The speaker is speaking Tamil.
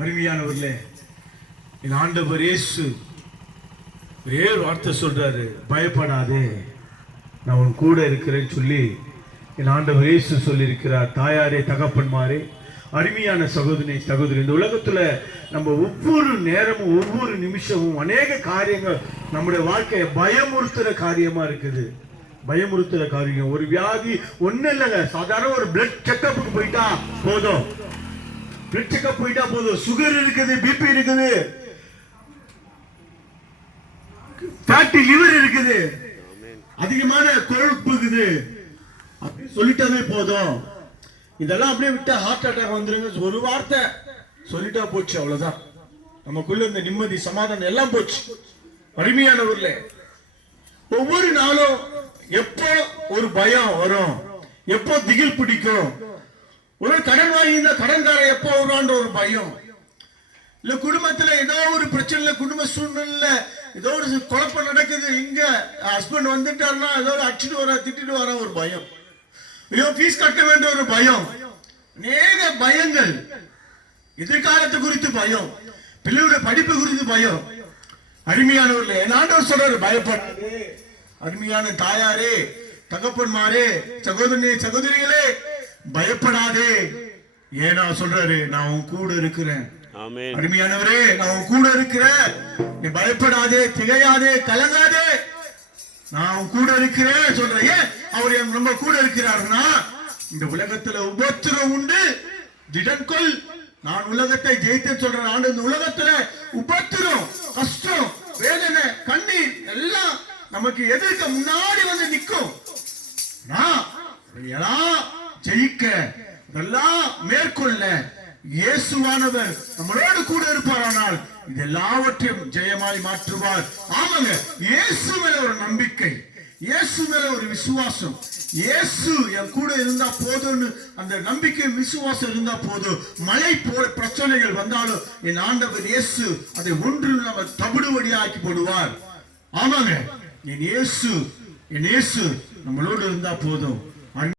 அருமையானவர்களே, என் ஆண்டவர் இயேசு ஒரே வார்த்தை சொல்றாரு, பயப்படாதே, நான் உன் கூட இருக்கிறேன்னு சொல்லி என் ஆண்டவர் இயேசு சொல்லியிருக்கிறார். தாயாரே, தகப்பன்மாரே, அருமையான சகோதரி சகோதரி, இந்த உலகத்துல நம்ம ஒவ்வொரு நேரமும் ஒவ்வொரு நிமிஷமும் அநேக காரியங்கள் நம்முடைய வாழ்க்கையை பயமுறுத்துற காரியமா இருக்குது. பயமுறுத்துற காரியம். ஒரு வியாதி ஒன்னும் இல்லைங்க, சாதாரண ஒரு பிளட் செக்கப்புக்கு போயிட்டா போதும், பிளட் செக்கப் போயிட்டா போதும், சுகர் இருக்குது, பிபி இருக்குது, ஃபேட்டி லிவர் இருக்குது, அதிகமான கொழுப்பு இருக்குது, அப்படி சொல்லிட்டாவே போதும். இதெல்லாம் அப்படியே விட்டா ஹார்ட் அட்டாக் வந்துருங்க, ஒரு வார்த்தை சொல்லிட்டா போச்சு, அவ்வளவுதான். நமக்குள்ள இந்த நிம்மதி சமாதானம் எல்லாம் போச்சு. அருமையானவர்களே, ஒவ்வொரு நாளும் எப்போ ஒரு பயம் வரும், எப்போ திகில் பிடிக்கும். ஒரு கடன் வாங்கி இந்த கடன்கார எப்போ வருவான்ற ஒரு பயம், இல்ல குடும்பத்துல ஏதோ ஒரு பிரச்சனை, குடும்ப சூழ்நிலை ஏதோ ஒரு குழப்பம் நடக்குது, இங்க ஹஸ்பண்ட் வந்துட்டாருன்னா ஏதோ அடிச்சுட்டு வர திட்டிட்டு வர ஒரு பயம், ஐயோ ஃபீஸ் கட்ட வேண்டிய ஒரு பயம், அநேக பயங்கள், எதிர்காலத்தை குறித்து பயம், பிள்ளையோட படிப்பு குறித்து பயம். அருமையானவர்களே, ஆண்டவர் சொல்றாரு, பயப்படாதே. அருமையான தாயாரே, தகப்பன்மாரே, சகோதரி சகோதரிகளே, பயப்படாதே. ஏன்னா சொல்றாரு, நான் உன் கூட இருக்கிறேன். அருமையானவரே, நான் உன் கூட இருக்கிறேன், நீ பயப்படாதே, திகையாதே, கலங்காதே, நான் உன் கூட இருக்கிறேன் சொல்றேன். அவர் நம்ம கூட இருக்கிறாருன்னா, இந்த உலகத்துல உபத்திரம் உண்டு, திடன்கொள், நான் உலகத்தை ஜெயித்தேன் சொல்றேன். ஆண்டு இந்த உலகத்துல உபத்திரம், கஷ்டம், வேதனை, கண்ணீர் எல்லாம் நமக்கு எதிர்க்க முன்னாடி வந்து நிற்கும். ஜெயிக்க இதெல்லாம் மேற்கொள்ள இயேசுவானவர் நம்மளோடு கூட இருப்பாரானால் இது எல்லாவற்றையும் ஜெயமாய் மாற்றுவார். ஆமாங்க, இயேசு மேல ஒரு நம்பிக்கை, இயேசு மேல ஒரு விசுவாசம், இயேசு என் கூட இருந்தா போதும்னு அந்த நம்பிக்கை விசுவாசம் இருந்தா போதும். மழை போல பிரச்சனைகள் வந்தாலும் என் ஆண்டவர் இயேசு அதை ஒன்று நம்ம தவிடுபடியாக்கி போடுவார். ஆமாங்க, என் இயேசு நம்மளோடு இருந்தா போதும்.